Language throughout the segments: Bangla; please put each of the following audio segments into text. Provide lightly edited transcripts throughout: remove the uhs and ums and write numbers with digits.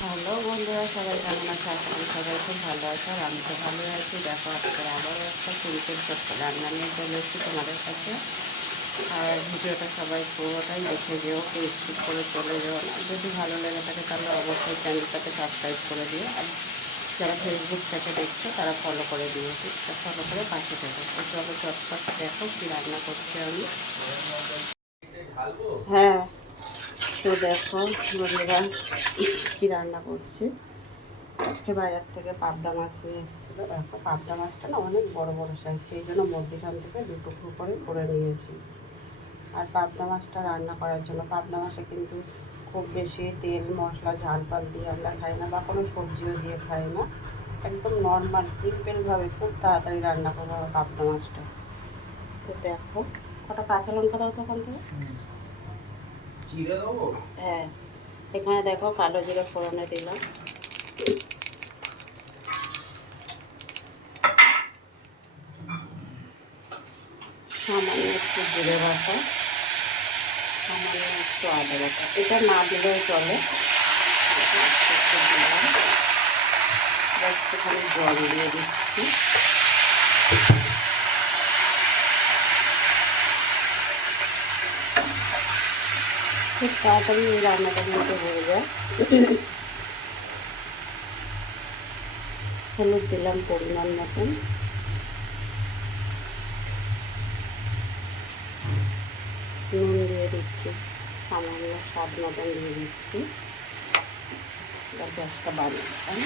হ্যালো বন্ধুরা, সবাই কেমন আছে? আশা করি সবাই খুব ভালো আছে। আর আমি তো ভালোই আছি। দেখো, আজকে আবারও একটা সিম্পল ছোট্ট রান্না নিয়ে চলে এসেছি তোমাদের কাছে। আর ভিডিওটা সবাই পুরোটাই দেখে যেও, কেউ স্কিপ করে চলে যেও না। যদি ভালো লেগে থাকে তাহলে অবশ্যই চ্যানেলটাকে সাবস্ক্রাইব করে দিও। আর যারা ফেসবুক থেকে দেখছো তারা ফলো করে দিও, ফলো করে পাশে থেকো। তো চলো চটপট দেখো কী রান্না করছি আমি। হ্যাঁ, তো দেখো বন্ধুরা কী রান্না করছি। আজকে বাজার থেকে পাবদা মাছ নিয়ে এসেছিলো। দেখো, পাবদা মাছটা না অনেক বড় বড় সাইজ, সেই জন্য মধ্যখান থেকে দুটুকরো করে নিয়েছি। আর পাবদা মাছটা রান্না করার জন্য, পাবদা মাছে কিন্তু খুব বেশি তেল মশলা ঝাল পাল দিয়ে আমরা খাই না, বা কোনো সবজিও দিয়ে খাই না। একদম নর্মাল সিম্পলভাবে খুব তাড়াতাড়ি রান্না করবো পাবদা মাছটা। তো দেখো, কটা কাঁচা লঙ্কা দাও তখন থেকে। হ্যাঁ, এখানে দেখো কালো জিরে ফোড়নে দিলাম, সামান্য একটু জিরে বাটা, সামান্য একটু আদা বাটা। এটা না দিলেও চলে, একটু দিলাম। একটুখানি জল দিয়ে দিচ্ছি। খুব তাড়াতাড়ি এই রান্নাটা কিন্তু হয়ে যায়। হলুদ দিলাম পরিমাণ মতন, নুন দিয়ে দিচ্ছি সামান্য স্বাদ মতন দিয়ে দিচ্ছি। এবার গ্যাসটা বাড়িয়ে দিলাম।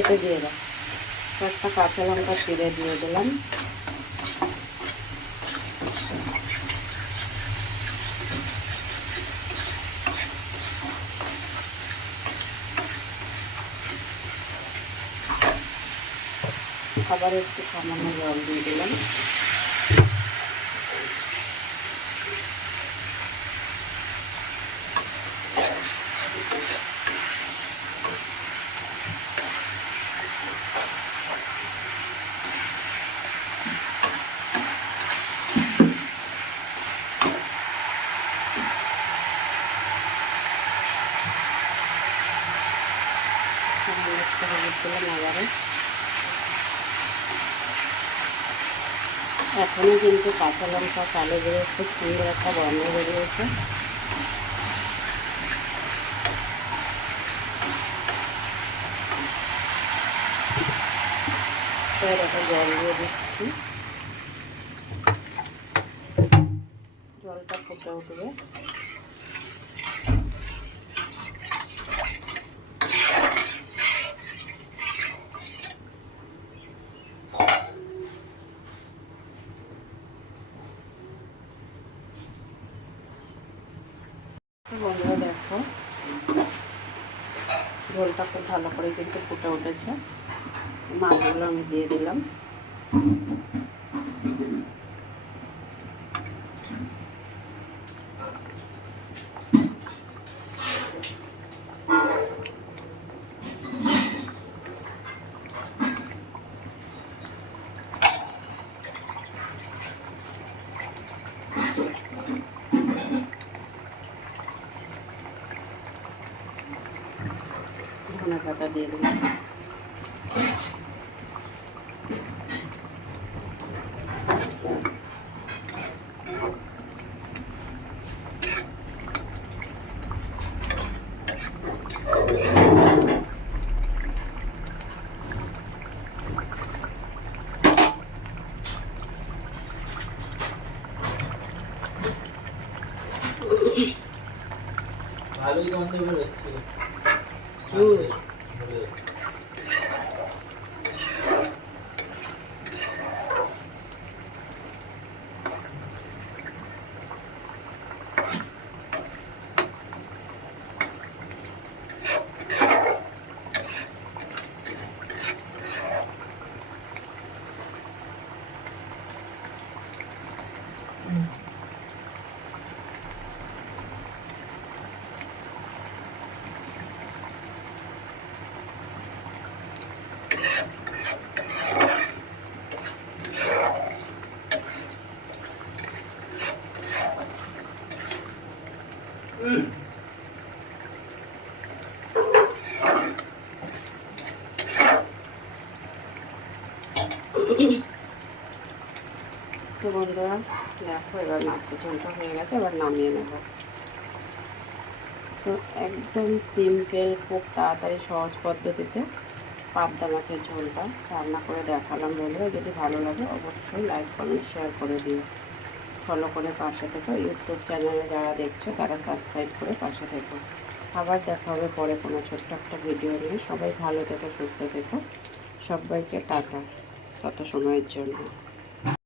এটা দিয়ে দাও, একটা কাঁচা লঙ্কা চিড়ে দিয়ে দিলাম। আবার একটু সামান্য জল দিয়ে দিলাম। সামান্য একটু হলুদ দিলাম আবারও। এখনও কিন্তু কাঁচা লঙ্কা কালো জিরে খুব সুন্দর একটা গন্ধ বেরিয়েছে। এবার একটা জল দিয়ে দিচ্ছি, জলটা ফুটে উঠবে। বন্ধুরা দেখো, ঝোলটা খুব ভালো করে কিন্তু ফুটে উঠেছে। মাছগুলো আমি দিয়ে দিলাম। ধনে পাতা দিয়ে দিলাম। ভালোই গন্ধ বেরোচ্ছে। বন্ধুরা দেখো এবার মাছের ঝোলটা হয়ে গেছে, এবার নামিয়ে নেব। তো একদম সিম্পল, খুব তাড়াতাড়ি সহজ পদ্ধতিতে পাবদা মাছের ঝোলটা রান্না করে দেখালাম বন্ধুরা। যদি ভালো লাগে অবশ্যই লাইক কমেন্ট শেয়ার করে দিও, ফলো করে পাশে থেকো। ইউটিউব চ্যানেলে যারা দেখছো তারা সাবস্ক্রাইব করে পাশে থেকো। আবার দেখা হবে পরে কোনো ছোট্ট একটা ভিডিও নিয়ে। সবাই ভালো থেকো, সুস্থ থেকো, সবাইকে টাটা তত সময়ের জন্য।